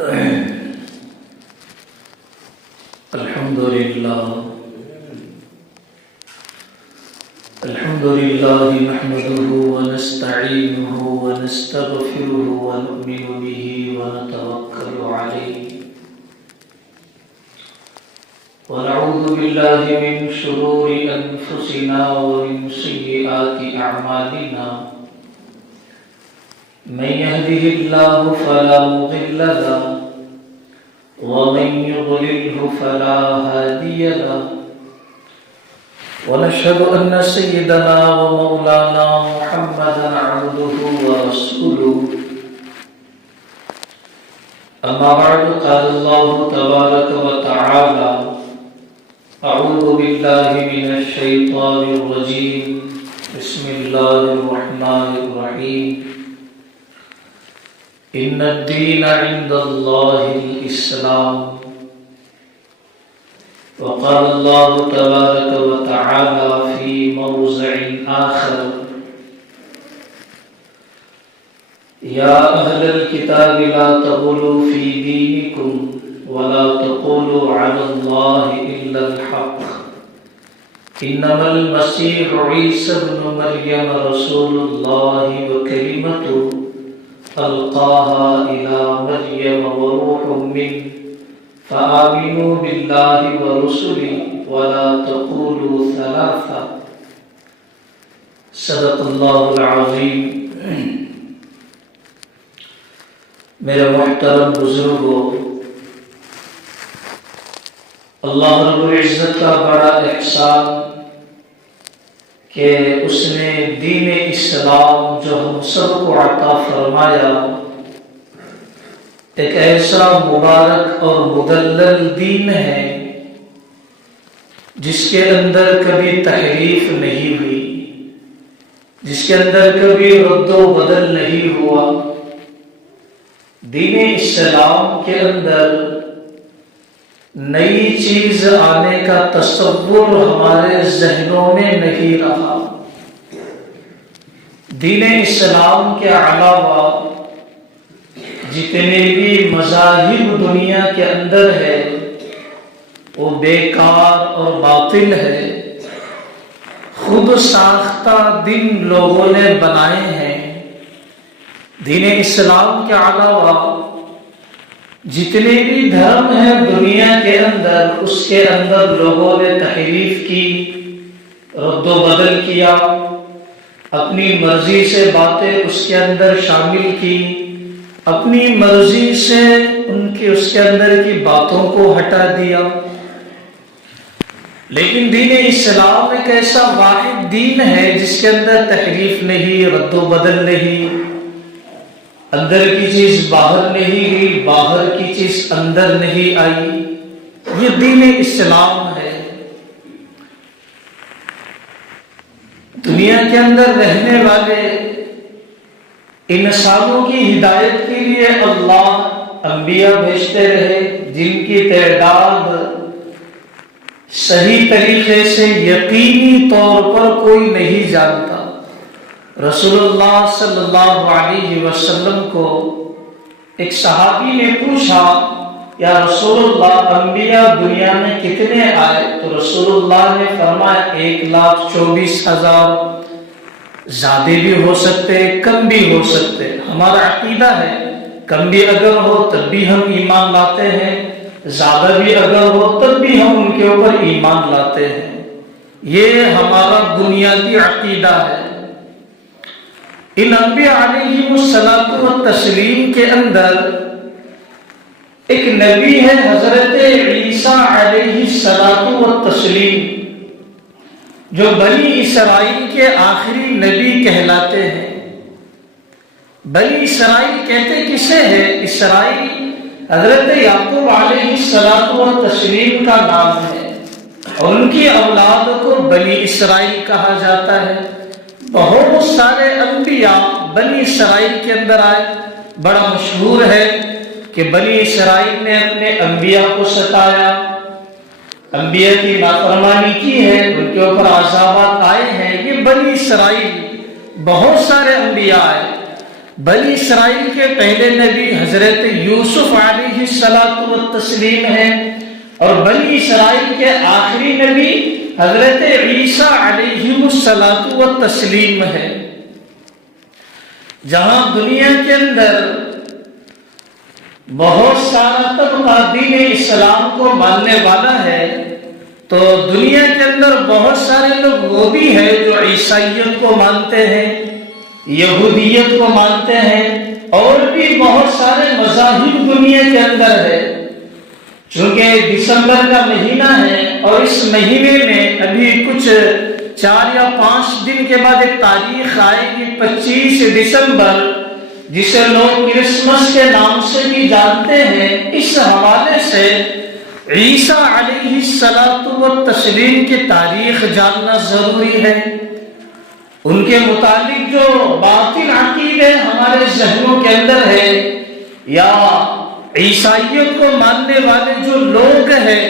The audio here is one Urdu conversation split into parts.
الحمد لله نحمده ونستعينه ونستغفره ونؤمن به ونتوكل عليه ونعوذ بالله من شرور أنفسنا ومن سيئات أعمالنا من يهده الله فلا مضل له ومن يضلله فلا هادي له ونشهد أن سيدنا ومولانا محمدا عبده ورسوله أما بعد قال الله تبارك وتعالى أعوذ بالله من الشيطان الرجيم بسم الله الرحمن الرحيم إن الدين عند الله الإسلام وقال الله تبارك وتعالى في موضع آخر يا أهل الكتاب لا تغلوا في دينكم ولا تقولوا على الله إلا الحق إنما المسيح عيسى ابن مريم رسول الله وكلمته ألقاها إلى مريم وروح منه فآمنوا بالله ورسله ولا تقولوا ثلاثة صدق الله العظيم. میرے محترم بزرگوں، اللہ رب العزت کا بڑا احسان کہ اس نے دین اسلام جو ہم سب کو عطا فرمایا ایک ایسا مبارک اور مدلل دین ہے جس کے اندر کبھی تحریف نہیں ہوئی، جس کے اندر کبھی رد و بدل نہیں ہوا. دین اسلام کے اندر نئی چیز آنے کا تصور ہمارے ذہنوں میں نہیں رہا. دین اسلام کے علاوہ جتنے بھی مذاہب دنیا کے اندر ہے وہ بیکار اور باطل ہے، خود ساختہ دن لوگوں نے بنائے ہیں. دین اسلام کے علاوہ جتنے بھی دھرم ہیں دنیا کے اندر، اس کے اندر لوگوں نے تحریف کی، رد و بدل کیا، اپنی مرضی سے باتیں اس کے اندر شامل کی، اپنی مرضی سے اس کے اندر کی باتوں کو ہٹا دیا. لیکن دین اسلام ایک ایسا واحد دین ہے جس کے اندر تحریف نہیں، رد و بدل نہیں، اندر کی چیز باہر نہیں گئی، باہر کی چیز اندر نہیں آئی. یہ دین اسلام ہے. دنیا کے اندر رہنے والے انسانوں کی ہدایت کے لیے اللہ انبیاء بھیجتے رہے جن کی تعداد صحیح طریقے سے یقینی طور پر کوئی نہیں جانتا. رسول اللہ صلی اللہ علیہ وسلم کو ایک صحابی نے پوچھا، یا رسول اللہ انبیاء دنیا میں کتنے آئے؟ تو رسول اللہ نے فرمایا 1,24,000. زیادہ بھی ہو سکتے، کم بھی ہو سکتے. ہمارا عقیدہ ہے کم بھی اگر ہو تب بھی ہم ایمان لاتے ہیں، زیادہ بھی اگر ہو تب بھی ہم ان کے اوپر ایمان لاتے ہیں. یہ ہمارا بنیادی عقیدہ ہے. ان انبیاء علیہ الصلوۃ والتسلیم کے اندر ایک نبی ہے حضرت عیسیٰ علیہ الصلوۃ والتسلیم، جو بنی اسرائیل کے آخری نبی کہلاتے ہیں. بنی اسرائیل کہتے کسے ہے؟ اسرائیل حضرت یعقوب علیہ الصلوۃ والتسلیم کا نام ہے، اور ان کی اولاد کو بنی اسرائیل کہا جاتا ہے. بہت سارے انبیاء بنی اسرائیل کے اندر آئے. بڑا مشہور ہے کہ بنی اسرائیل نے اپنے انبیاء کو ستایا، انبیاء کی نافرمانی کی ہے، ان کے اوپر عذابات آئے ہیں. یہ بنی اسرائیل بہت سارے انبیاء آئے. بنی اسرائیل کے پہلے نبی حضرت یوسف علیہ الصلوۃ والتسلیم ہیں، اور بنی اسرائیل کے آخری نبی حضرت عیسیٰ علیہ الصلوۃ والتسلیم ہے۔ جہاں دنیا کے اندر بہت سارا طبقہ دین اسلام کو ماننے والا ہے، تو دنیا کے اندر بہت سارے لوگ وہ بھی ہیں جو عیسائیت کو مانتے ہیں، یہودیت کو مانتے ہیں، اور بھی بہت سارے مذاہب دنیا کے اندر ہے۔ چونکہ دسمبر کا مہینہ ہے اور اس مہینے میں ابھی کچھ 4 یا 5 دن کے بعد ایک تاریخ آئے گی 25 دسمبر، جسے لوگ کرسمس کے نام سے بھی جانتے ہیں۔ اس حوالے سے عیسیٰ علیہ الصلوۃ والتسلیم کی تاریخ جاننا ضروری ہے۔ ان کے متعلق جو باطل عقیدے ہمارے ذہنوں کے اندر ہے، یا عیسائیت کو ماننے والے جو لوگ ہیں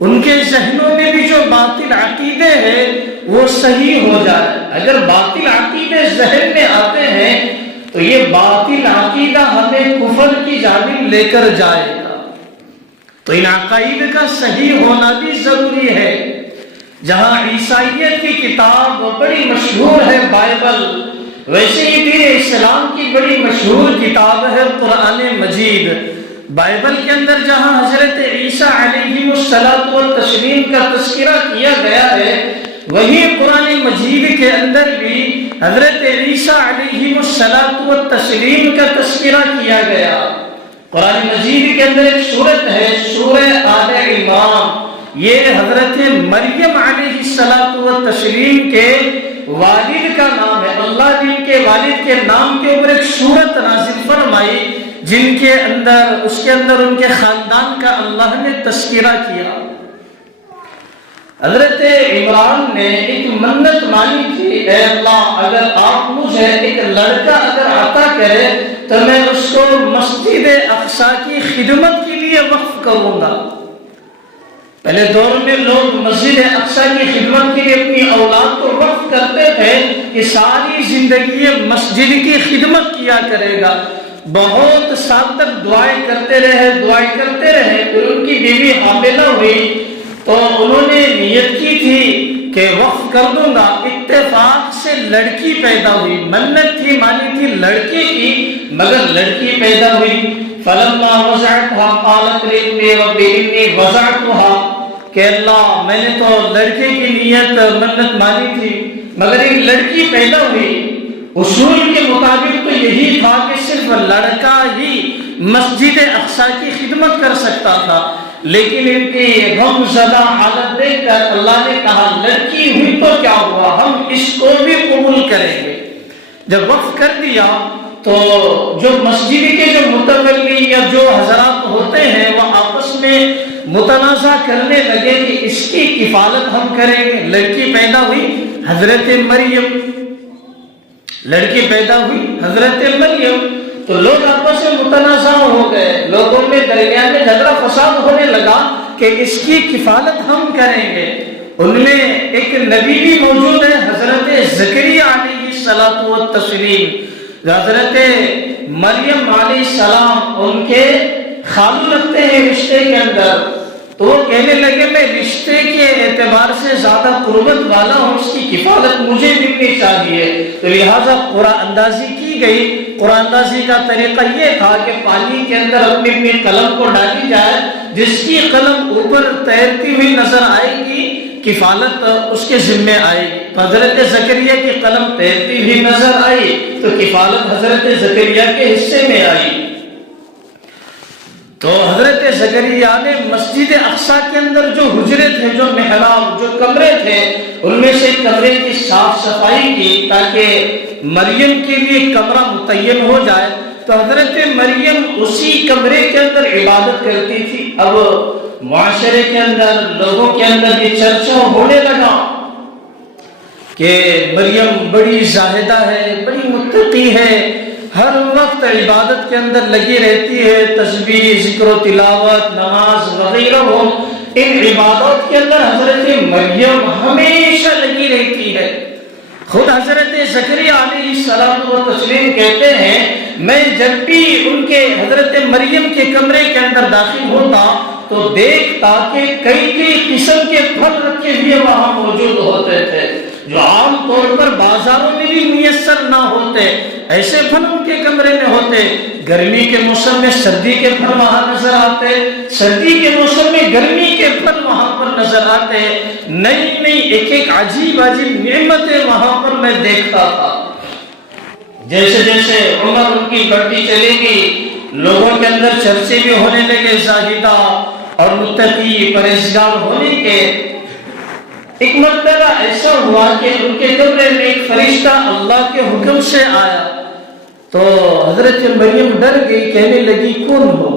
ان کے ذہنوں میں بھی جو باطل عقیدے ہیں وہ صحیح ہو جائے۔ اگر باطل عقیدے ذہن میں آتے ہیں تو یہ باطل عقیدہ ہمیں کفر کی جانب لے کر جائے گا، تو ان عقائد کا صحیح ہونا بھی ضروری ہے۔ جہاں عیسائیت کی کتاب بڑی مشہور ہے بائبل، ویسے ہی دین اسلام کی بڑی مشہور کتاب ہے قرآن مجید۔ بائبل کے اندر جہاں حضرت عیسیٰ علیہ الصلوۃ والتسلیم کا تذکرہ کیا گیا ہے، وہی قرآن مجید کے اندر بھی حضرت عیسیٰ علیہ الصلوۃ والتسلیم کا تذکرہ کیا گیا۔ قرآن مجید کے اندر ایک سورت ہے سورہ آل عمران، یہ حضرت مریم علیہ الصلوۃ والتسلیم کے والد کا نام ہے۔ اللہ نے ان کے والد کے نام کے اوپر ایک سورت نازل فرمائی جن کے اندر اس کے اندر ان کے خاندان کا اللہ نے تذکرہ کیا۔ حضرت عمران نے ایک منت مانی تھی، اے اللہ اگر آپ مجھے ایک لڑکا اگر عطا کرے تو میں اس کو مسجد اقصیٰ کی خدمت کے لیے وقف کروں گا۔ پہلے دور میں لوگ مسجد اقصیٰ کی خدمت کے لیے اپنی اولاد کو وقف کرتے تھے کہ ساری زندگی مسجد کی خدمت کیا کرے گا۔ بہت سال تک دعائیں کرتے رہے پھر ان کی بیوی حاملہ ہوئی تو انہوں نے نیت کی تھی کہ وقف کر دوں گا۔ اتفاق سے لڑکی پیدا ہوئی، منت تھی مانی تھی لڑکی کی، مگر لڑکی پیدا ہوئی۔ فلما وضعتها قالت رب انی وضعتها، کہ اللہ میں نے تو لڑکے کی نیت منت مانی تھی مگر ایک لڑکی پیدا ہوئی۔ اصول کے مطابق تو یہی تھا کہ صرف لڑکا ہی مسجد اقصیٰ کی خدمت کر سکتا تھا، لیکن ان کی غم زدہ حالت دیکھ کر اللہ نے کہا لڑکی ہوئی تو کیا ہوا، ہم اس کو بھی قبول کریں گے۔ جب وقف کر دیا تو جو مسجد کے جو متولی یا جو حضرات ہوتے ہیں وہ آپس میں متنازع کرنے لگے کہ اس کی کفالت ہم کریں گے۔ لڑکی پیدا ہوئی حضرت مریم، لڑکی پیدا ہوئی حضرت مریم، تو لوگ آپس میں متنازع ہو گئے، لوگوں میں درمیان میں جھگڑا فساد ہونے لگا کہ اس کی کفالت ہم کریں گے۔ ان میں ایک نبی بھی موجود ہے حضرت زکریا علیہ الصلوۃ والتسلیم، حضرت مریم علیہ السلام ان کے خالو لگتے ہیں رشتے کے اندر، تو وہ کہنے لگے میں رشتے کے اعتبار سے زیادہ قربت والا ہوں، اس کی کفالت مجھے ملنی چاہیے۔ تو لہٰذا قرآن اندازی کی گئی۔ قرآن اندازی کا طریقہ یہ تھا کہ پانی کے اندر اپنی اپنی قلم کو ڈالی جائے، جس کی قلم اوپر تیرتی ہوئی نظر آئے گی کفالت اس کے ذمے آئے گی۔ تو حضرت زکریا کی قلم تیرتی ہوئی نظر آئی تو کفالت حضرت زکریا کے حصے میں آئی۔ تو حضرت زکریا نے مسجد اقصیٰ کے اندر جو حجرے تھے، جو محراب، جو کمرے تھے، ان میں سے کمرے کی صاف صفائی کی تاکہ مریم کے لیے کمرہ متعین ہو جائے۔ تو حضرت مریم اسی کمرے کے اندر عبادت کرتی تھی۔ اب معاشرے کے اندر لوگوں کے اندر یہ چرچا ہونے لگا کہ مریم بڑی زاہدہ ہے، بڑی متقی ہے، ہر وقت عبادت کے اندر لگی رہتی ہے، تسبیح، ذکر و تلاوت، نماز وغیرہ ہو، ان عبادات کے اندر حضرت مریم ہمیشہ لگی رہتی ہے۔ خود حضرت زکریا علیہ السلام و تسلیم کہتے ہیں میں جب بھی ان کے حضرت مریم کے کمرے کے اندر داخل ہوتا تو دیکھتا کہ کئی قسم کے پھل رکھے ہوئے وہاں موجود ہوتے تھے جو عام طور پر بازاروں میں بھی میسر نہ ہوتے، ایسے پھل ان کے کمرے میں ہوتے۔ گرمی کے موسم میں سردی کے پھل وہاں نظر آتے، سردی کے موسم میں گرمی کے پھل وہاں پر نظر آتے، نئی نئی ایک عجیب نعمتیں وہاں پر میں دیکھتا تھا۔ جیسے جیسے عمر ان کی بڑھتی چلے گی، لوگوں کے اندر چرچے بھی ہونے لگے زاہدہ اور متقی پرہیزگار ہونے کے۔ ایک مرتبہ ایسا ہوا کہ ان کے کمرے میں ایک فرشتہ اللہ کے حکم سے آیا تو حضرت مریم ڈر گئی، کہنے لگی کون ہو؟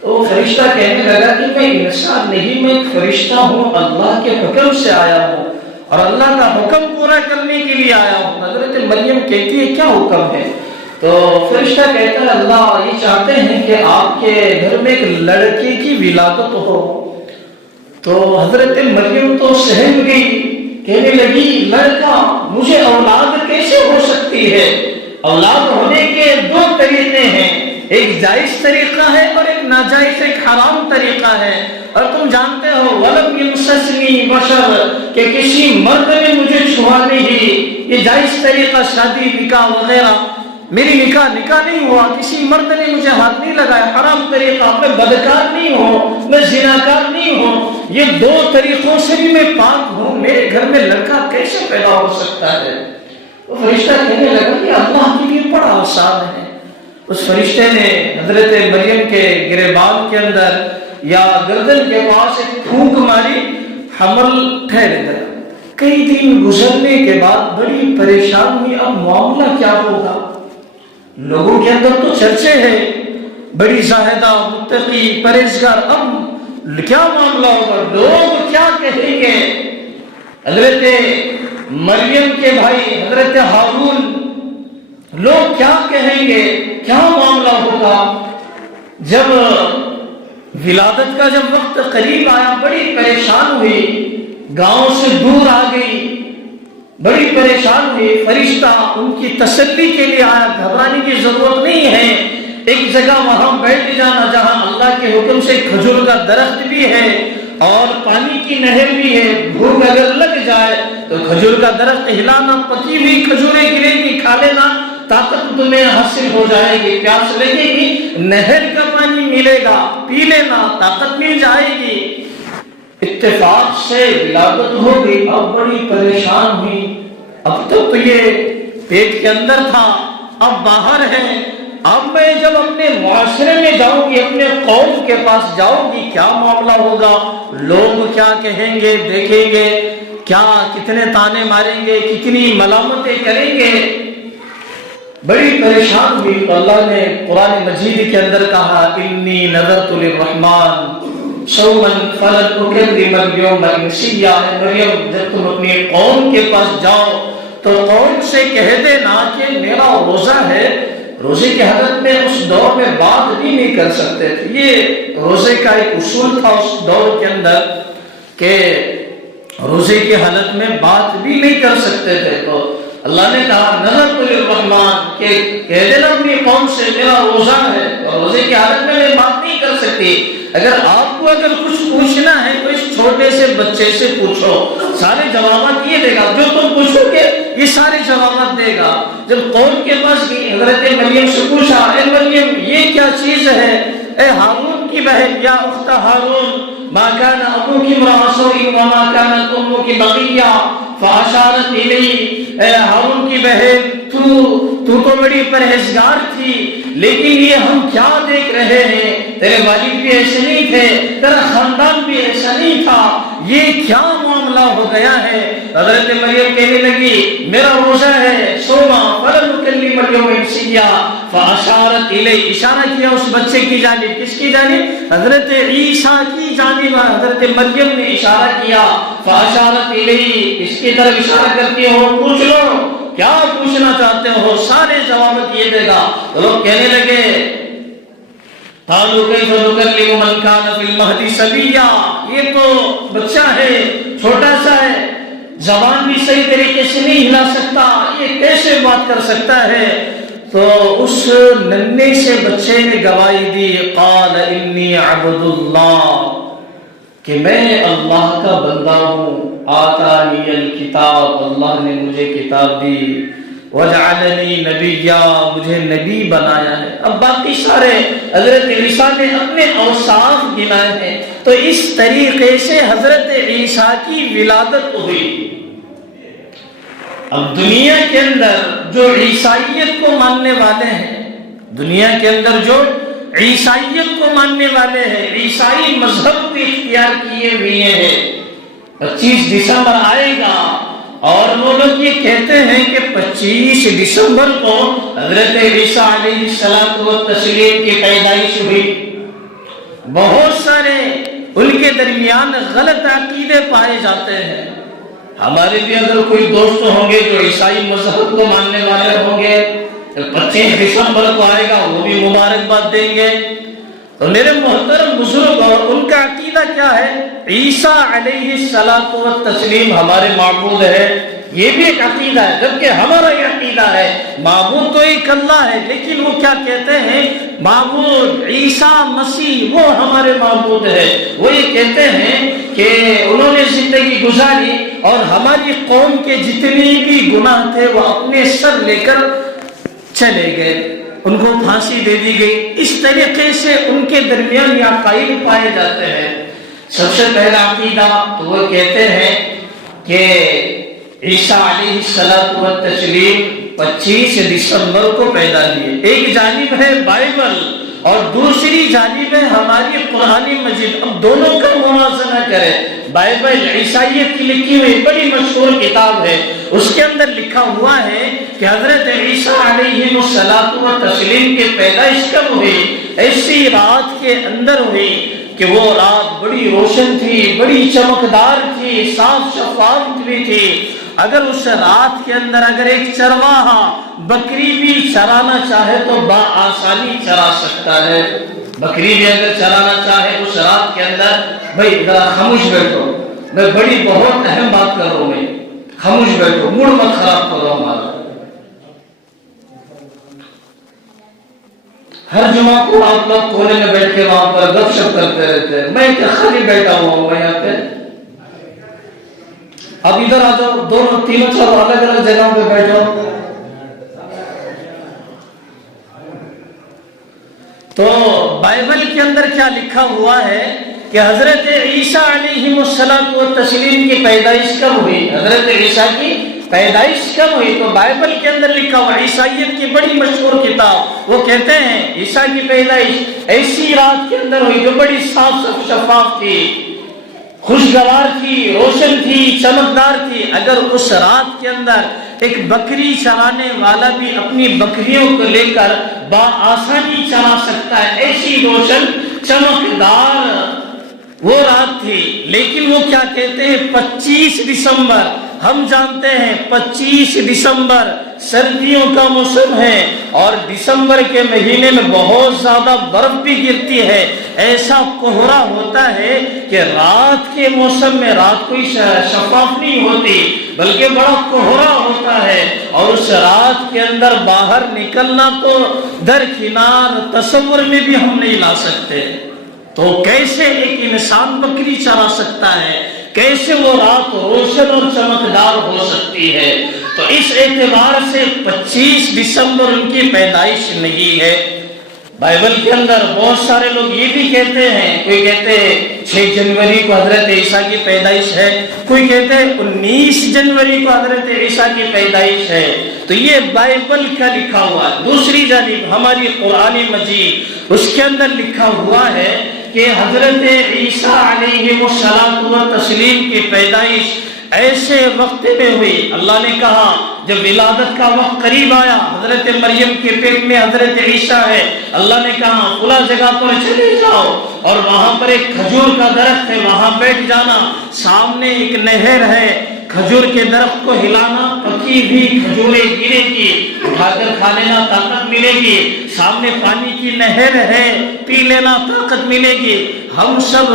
تو فرشتہ کہنے لگا کہ میں انسان نہیں، میں ایک فرشتہ ہوں، اللہ کے حکم سے آیا ہوں اور اللہ کا حکم پورا کرنے کے لیے آیا ہوں۔ حضرت مریم کہتی ہے کیا حکم ہے؟ تو فرشتہ کہتا ہے اللہ یہ چاہتے ہیں کہ آپ کے گھر میں ایک لڑکے کی ولادت ہو۔ تو حضرت مریم تو سہم گئی، کہنے لگی لڑکا، مجھے اولاد کیسے ہو سکتی ہے؟ اولاد ہونے کے دو طریقے ہیں، ایک جائز طریقہ ہے اور ایک ناجائز، ایک حرام طریقہ ہے۔ اور تم جانتے ہو وَلَمْ يَمْسَسْنِي بَشَرٌ کہ کسی مرد نے مجھے چھوا نہیں، یہ جائز طریقہ شادی نکاح وغیرہ، میری نکاح نہیں ہوا، کسی مرد نے مجھے ہاتھ نہیں لگایا، حرام طریقہ، میں بدکار نہیں ہوں، میں زناکار نہیں ہوں، یہ دو طریقوں سے بھی میں پاک ہوں، میرے گھر میں لڑکا کیسے پیدا ہو سکتا ہے؟ وہ فرشتہ کہنے لگا کہ اللہ کے لیے بڑا آسان ہے۔ اس فرشتے نے حضرت مریم کے گریبان کے اندر یا گردن کے پاس ایک پھونک ماری، حمل ٹھہر گیا۔ کئی دن گزرنے کے بعد بڑی پریشان ہوئی، اب معاملہ کیا ہوگا؟ لوگوں کے اندر تو چرچے ہیں، بڑی زاہدہ متقی پرہیزگار، اب کیا معاملہ ہوگا؟ لوگ کیا کہیں گے؟ حضرت مریم کے بھائی حضرت ہارون، لوگ کیا کہیں گے؟ کیا معاملہ ہوگا؟ جب ولادت کا جب وقت قریب آیا بڑی پریشان ہوئی، گاؤں سے دور آ گئی، بڑی پریشان ہوئی۔ فرشتہ ان کی تسلی کے لیے آیا، گھبرانے کی ضرورت نہیں ہے، ایک جگہ وہاں بیٹھ جانا جہاں اللہ کے حکم سے کھجور کا درخت بھی ہے اور پانی کی نہر بھی ہے، بھوک اگر لگ جائے تو کھجور کا درخت ہلانا، پکی ہوئی کھجوریں گرے گی، کھا لینا، طاقت تمہیں حاصل ہو جائے گی، پیاس لگے گی، نہر کا پانی ملے گا، پی لینا، طاقت مل جائے گی۔ اتفاق سے ولادت ہو گئی، اب بڑی پریشان ہوئی، اب تو یہ پیٹ کے اندر تھا، اب باہر ہے، اب میں جب اپنے معاشرے میں جاؤں گی، اپنے قوم کے پاس جاؤں گی، کیا معاملہ ہوگا؟ لوگ کیا کہیں گے، دیکھیں گے، کیا کتنے تانے ماریں گے، کتنی ملامتیں کریں گے؟ بڑی پریشان ہوئی تو اللہ نے قرآن مجید کے اندر کہا انی نذرت للرحمن صوما فلن اکلم اليوم انسیا۔ مریم جب تم اپنی قوم کے پاس جاؤ تو قوم سے کہہ دینا کہ میرا روزہ ہے، روزے کی حالت میں اس دور میں بات بھی نہیں کر سکتے تھے، یہ روزے کا ایک اصول تھا اس دور کے اندر کہ روزے کی حالت میں بات بھی نہیں کر سکتے تھے۔ تو اللہ نے کہا نذرت للرحمن کہ کہہ دینا اپنی قوم سے میرا روزہ ہے اور روزے کی حالت میں میں بات نہیں کر سکتی۔ اگر آپ کو اگر کچھ پوچھنا ہے تو اس چھوٹے سے بچے سے پوچھو، سارے جوابات یہ دے گا، جو تم پوچھو گے یہ سارے جوابات دے گا۔ جب قوم کے پاس گئی، حضرت مریم سے پوچھا اے مریم یہ کیا چیز ہے؟ اے ہارون کی بہن یا اخت ہارون، ما کان ابوکی امرأ سوء وما کانت امکی بغیہ فاشارت الیہ، اے ہارون کی بہن تو بڑی پرہیزگار تھی، لیکن یہ ہم کیا دیکھ رہے ہیں، تیرے والد بھی ایسے نہیں تھے، تیرا خاندان بھی ایسا نہیں تھا، یہ کیا معاملہ ہو گیا ہے؟ حضرت مریم کہنے لگی میرا روزہ ہے، صوما فلن اکلم اليوم انسیا فاشارت الیہ، اشارہ کیا اس بچے کی جانب، کس کی جانب؟ حضرت عیسیٰ کی جانب حضرت مریم نے اشارہ کیا، فاشارت الیہ، اس کی طرف اشارہ کرتی ہو، پوچھ لو کیا پوچھنا چاہتے ہو، سارے جوابات یہ دے گا۔ لوگ کہنے لگے قالوا کیف نکلم من کان فی المہد صبیا، یہ تو بچہ ہے، چھوٹا سا ہے، زبان بھی صحیح طریقے سے نہیں ہلا سکتا، یہ کیسے بات کر سکتا ہے؟ تو اس ننھے سے بچے نے گواہی دی، قال انی عبد اللہ، کہ میں اللہ کا بندہ ہوں، آتانی الکتاب، اللہ نے مجھے کتاب دی، وجعلنی نبیا، مجھے نبی بنایا ہے۔ اب باقی سارے حضرت عیسیٰ نے اپنے اوصاف گنائے ہیں، تو اس طریقے سے حضرت عیسیٰ کی ولادت ہوئی۔ اب دنیا کے اندر جو عیسائیت کو ماننے والے ہیں، دنیا کے اندر جو عیسائیت کو ماننے والے ہیں، عیسائی مذہب کو اختیار کیے ہوئے ہیں، 25 دسمبر آئے گا اور وہ لوگ یہ کہتے ہیں کہ 25 دسمبر کو حضرت عیسیٰ علیہ السلام کی پیدائش ہوئی۔ بہت سارے ان کے درمیان غلط عقیدے پائے جاتے ہیں۔ ہمارے بھی اگر کوئی دوست ہوں گے جو عیسائی مذہب کو ماننے والے ہوں گے، 25 دسمبر کو آئے گا، وہ بھی مبارکباد دیں گے۔ تو میرے محترم بزرگ، اور ان کا عقیدہ کیا ہے؟ عیسیٰ علیہ السلام ہمارے معبود ہے، یہ بھی ایک عقیدہ ہے، جبکہ ہمارا یہ عقیدہ ہے معبود تو ایک اللہ ہے، لیکن وہ کیا کہتے ہیں؟ معبود عیسیٰ مسیح وہ ہمارے معبود ہے۔ وہ یہ کہتے ہیں کہ انہوں نے زندگی گزاری اور ہماری قوم کے جتنے بھی گناہ تھے وہ اپنے سر لے کر چلے گئے، ان کو پھانسی دے دی گئی۔ اس طریقے سے ان کے درمیان یہ عقائد پائے جاتے ہیں۔ سب سے پہلا عقیدہ تو وہ کہتے ہیں کہ عیسیٰ علیہ السلام 25 دسمبر کو پیدا ہوئے۔ ایک جانب ہے بائبل اور دوسری جانب ہے ہماری قرآن مجید۔ اب دونوں کا موازنہ کریں۔ بائبل عیسائیت کی لکھی ہوئی بڑی مشہور کتاب ہے، اس کے اندر لکھا ہوا ہے کہ حضرت عیسیٰ علیہ السلام کی پیدائش کب ہوئی؟ ایسی رات کے اندر ہوئی کہ وہ رات بڑی روشن تھی، بڑی چمکدار تھی، صاف شفاف بھی تھی۔ اگر اس رات کے اندر اگر ایک چرواہا بکری بھی چرانا چاہے تو بآسانی چرا سکتا ہے۔ بکری بھی اگر چرانا چاہے اس رات کے اندر، بھائی ذرا خاموش بیٹھو، میں بڑی بہت اہم بات کر رہا ہوں، میں خاموش بیٹھو، موڈ مت خراب کرو ہمارا۔ ہر جمعہ کو آپ لوگ کونے میں بیٹھ کے وہاں پر گپ شپ کرتے رہتے ہیں، میں کیا خالی بیٹھا ہوا ہوں یہاں پہ؟ اب ادھر آ جاؤ، دونوں تینوں چلو الگ الگ جگہوں پہ بیٹھو۔ تو بائبل کے اندر کیا لکھا ہوا ہے کہ حضرت عیسیٰ علیہ السلام کی پیدائش کب ہوئی؟ حضرت عیسیٰ کی پیدائش کب ہوئی؟ تو بائبل کے اندر لکھا ہوا، عیسائیت کی بڑی مشہور کتاب، وہ کہتے ہیں عیسیٰ کی پیدائش ایسی رات کے اندر ہوئی جو بڑی صاف شفاف تھی، خوشگوار تھی، روشن تھی، چمکدار تھی۔ اگر اس رات کے اندر ایک بکری چرانے والا بھی اپنی بکریوں کو لے کر بآسانی چرا سکتا ہے، ایسی روشن چمکدار وہ رات تھی۔ لیکن وہ کیا کہتے ہیں؟ 25 دسمبر، ہم جانتے ہیں 25 دسمبر سردیوں کا موسم ہے اور دسمبر کے مہینے میں بہت زیادہ برف بھی گرتی ہے، ایسا کوہرا ہوتا ہے کہ رات کے موسم میں رات کوئی شفاف نہیں ہوتی بلکہ بڑا کوہرا ہوتا ہے، اور اس رات کے اندر باہر نکلنا تو درکنار تصور میں بھی ہم نہیں لا سکتے۔ تو کیسے ایک انسان بکری چرا سکتا ہے؟ کیسے وہ رات روشن اور چمکدار ہو سکتی ہے؟ تو اس اعتبار سے 25 دسمبر ان کی پیدائش نہیں ہے۔ بائبل کے اندر بہت سارے لوگ یہ بھی کہتے ہیں، کوئی کہتے ہیں 6 جنوری کو حضرت عیسیٰ کی پیدائش ہے، کوئی کہتے ہیں 19 جنوری کو حضرت عیسیٰ کی پیدائش ہے۔ تو یہ بائبل کا لکھا ہوا ہے۔ دوسری جانب ہماری قرآن مجید، اس کے اندر لکھا ہوا ہے کہ حضرت عیسیٰ علیہ السلام کی پیدائش ایسے وقت میں ہوئی، اللہ نے کہا جب ولادت کا وقت قریب آیا، حضرت مریم کے پیٹ میں حضرت عیسیٰ ہے، اللہ نے کہا کھلا جگہ پر چلے جاؤ اور وہاں پر ایک کھجور کا درخت ہے، وہاں بیٹھ جانا، سامنے ایک نہر ہے، کھجور کے درخت کو ہلانا، پکی ہوئی کھجوریں گرے گی، اٹھا کر کھا لینا طاقت ملے گی، سامنے پانی کی نہر ہے پی لینا طاقت ملے گی۔ ہم سب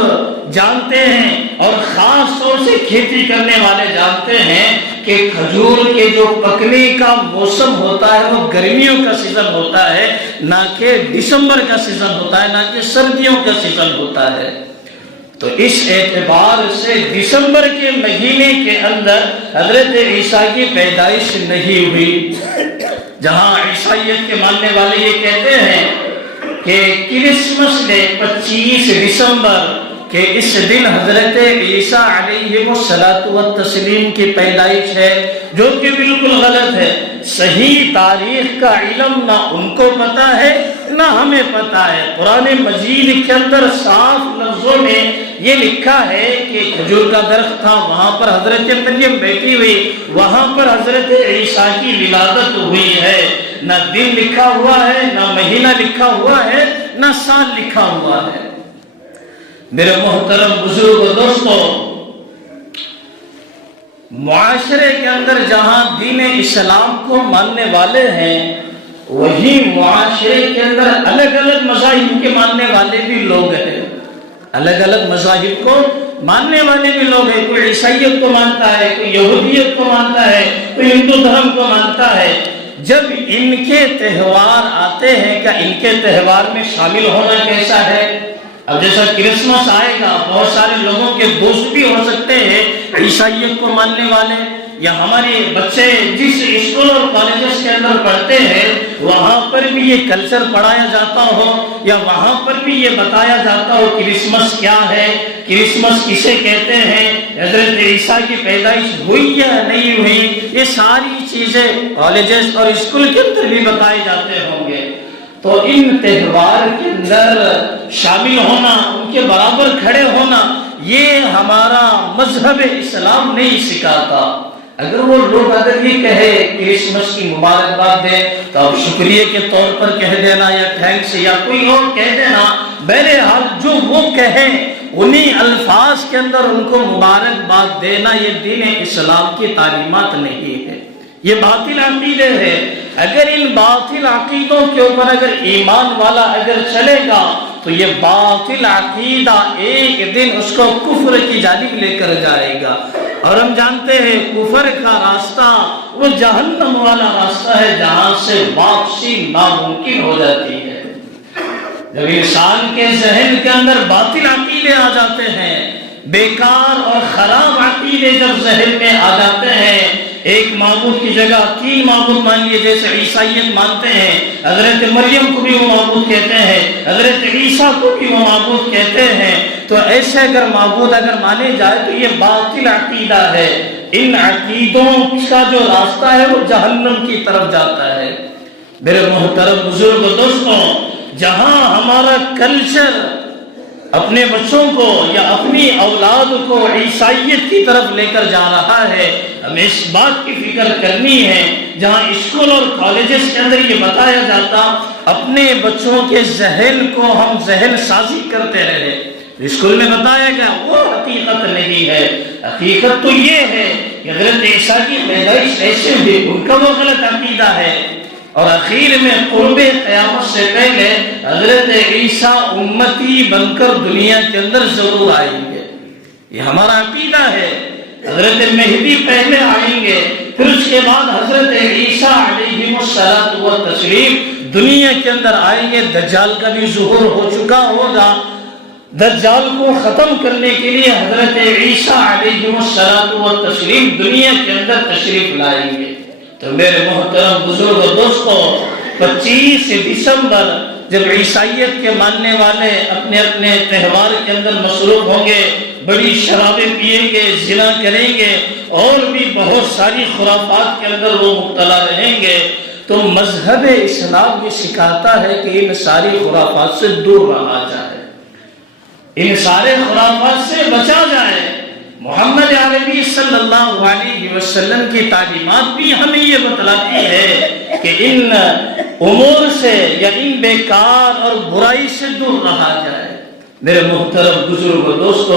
جانتے ہیں اور خاص طور سے کھیتی کرنے والے جانتے ہیں کہ کھجور کے جو پکنے کا موسم ہوتا ہے وہ گرمیوں کا سیزن ہوتا ہے، نہ کہ دسمبر کا سیزن ہوتا ہے، نہ کہ سردیوں کا سیزن ہوتا ہے۔ تو اس اعتبار سے دسمبر کے مہینے کے اندر حضرت عیسیٰ کی پیدائش نہیں ہوئی۔ جہاں عیسائیت کے ماننے والے یہ کہتے ہیں کہ کرسمس ڈے 25 دسمبر کہ اس دن حضرت عیسیٰ علیہ السلام کی پیدائش ہے، جو کہ بالکل غلط ہے۔ صحیح تاریخ کا علم نہ ان کو پتا ہے نہ ہمیں پتا ہے۔ قرآن مجید کے اندر صاف لفظوں میں یہ لکھا ہے کہ کھجور کا درخت تھا، وہاں پر حضرت مریم بیٹھی ہوئی، وہاں پر حضرت عیسیٰ کی ولادت ہوئی ہے۔ نہ دن لکھا ہوا ہے، نہ مہینہ لکھا ہوا ہے، نہ سال لکھا ہوا ہے۔ میرے محترم بزرگ و دوستو، معاشرے کے اندر جہاں دین اسلام کو ماننے والے ہیں، وہی معاشرے کے اندر الگ الگ مذاہب کے ماننے والے بھی لوگ ہیں۔ الگ الگ مذاہب کو ماننے والے بھی لوگ ہیں۔ کوئی عیسائیت کو مانتا ہے، کوئی یہودیت کو مانتا ہے، کوئی ہندو دھرم کو مانتا ہے۔ جب ان کے تہوار آتے ہیں، کیا ان کے تہوار میں شامل ہونا کیسا ہے؟ اب جیسا کرسمس آئے گا، بہت سارے لوگوں کے دوست بھی ہو سکتے ہیں عیسائیت کو ماننے والے، یا ہمارے بچے جس اسکول اور کالجز کے اندر پڑھتے ہیں وہاں پر بھی یہ کلچر پڑھایا جاتا ہو، یا وہاں پر بھی یہ بتایا جاتا ہو کرسمس کیا ہے، کرسمس کسے کہتے ہیں، حضرت عیسیٰ کی پیدائش ہوئی یا نہیں ہوئی، یہ ساری چیزیں کالجز اور اسکول کے اندر بھی بتائے جاتے ہوں گے۔ تو ان تہوار کے اندر شامل ہونا، ان کے برابر کھڑے ہونا، یہ ہمارا مذہب اسلام نہیں سکھاتا۔ اگر وہ لوگ اگر یہ کہے کرسمس کی مبارکباد دے تو اب شکریہ کے طور پر کہہ دینا، یا تھینکس یا کوئی اور کہہ دینا، بہرحال جو وہ کہیں انہی الفاظ کے اندر ان کو مبارکباد دینا، یہ دین اسلام کی تعلیمات نہیں ہے، یہ باطل عقیدے ہے۔ اگر ان باطل عقیدوں کے اوپر اگر ایمان والا اگر چلے گا تو یہ باطل عقیدہ ایک دن اس کو کفر کی جانب لے کر جائے گا، اور ہم جانتے ہیں کفر کا راستہ وہ جہنم والا راستہ ہے، جہاں سے واپسی ناممکن ہو جاتی ہے۔ جب انسان کے ذہن کے اندر باطل عقیدے آ جاتے ہیں، بیکار اور خراب عقیدے جب ذہن میں آ جاتے ہیں، ایک معبود کی جگہ 3 معبود مان لیے، جیسے عیسائیت مانتے ہیں، حضرت مریم کو بھی وہ معبود کہتے ہیں، حضرت عیسیٰ کو بھی وہ معبود کہتے ہیں، تو ایسے اگر معبود اگر مانے جائے تو یہ باطل عقیدہ ہے۔ ان عقیدوں کا جو راستہ ہے وہ جہنم کی طرف جاتا ہے۔ میرے محترم بزرگ دوستوں، جہاں ہمارا کلچر اپنے بچوں کو یا اپنی اولاد کو عیسائیت کی طرف لے کر جا رہا ہے، ہمیں اس بات کی فکر کرنی ہے، جہاں اسکول اور کالجز کے اندر یہ بتایا جاتا، اپنے بچوں کے ذہن کو ہم ذہن سازی کرتے رہے، اسکول میں بتایا گیا وہ حقیقت نہیں ہے۔ حقیقت تو یہ ہے کہ حضرت عیسیٰ کی پیدائش ایسے ہوئی، ان کا وہ غلط عقیدہ ہے، اور اخیر میں قرب قیامت سے پہلے حضرت عیسیٰ امتی بن کر دنیا کے اندر ضرور آئیں گے، یہ ہمارا عقیدہ ہے۔ حضرت مہدی پہلے آئیں گے، پھر اس کے بعد حضرت عیسیٰ علیہ السلام دنیا کے اندر آئیں گے۔ دجال کا بھی ظہور ہو چکا ہوگا، دجال کو ختم کرنے کے لیے حضرت عیسیٰ علیہ السلام دنیا کے اندر تشریف لائیں گے۔ تو میرے محترم بزرگ دوستو، 25 دسمبر جب عیسائیت کے ماننے والے اپنے اپنے تہوار کے اندر مصروف ہوں گے، بڑی شرابیں پیئیں گے، زنا کریں گے، اور بھی بہت ساری خرافات کے اندر وہ مبتلا رہیں گے، تو مذہب اسلام یہ سکھاتا ہے کہ ان ساری خرافات سے دور رہا جائے، ان سارے خرافات سے بچا جائے۔ محمد عربی صلی اللہ علیہ وسلم کی تعلیمات بھی ہمیں یہ بتلاتی ہے کہ ان امور سے یا ان بیکار اور برائی سے دور رہا جائے۔ میرے محترم بزرگ و دوستو،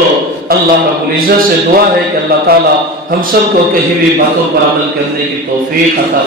اللہ رب العزت سے دعا ہے کہ اللہ تعالی ہم سب کو کہی ہوئی باتوں پر عمل کرنے کی توفیق عطا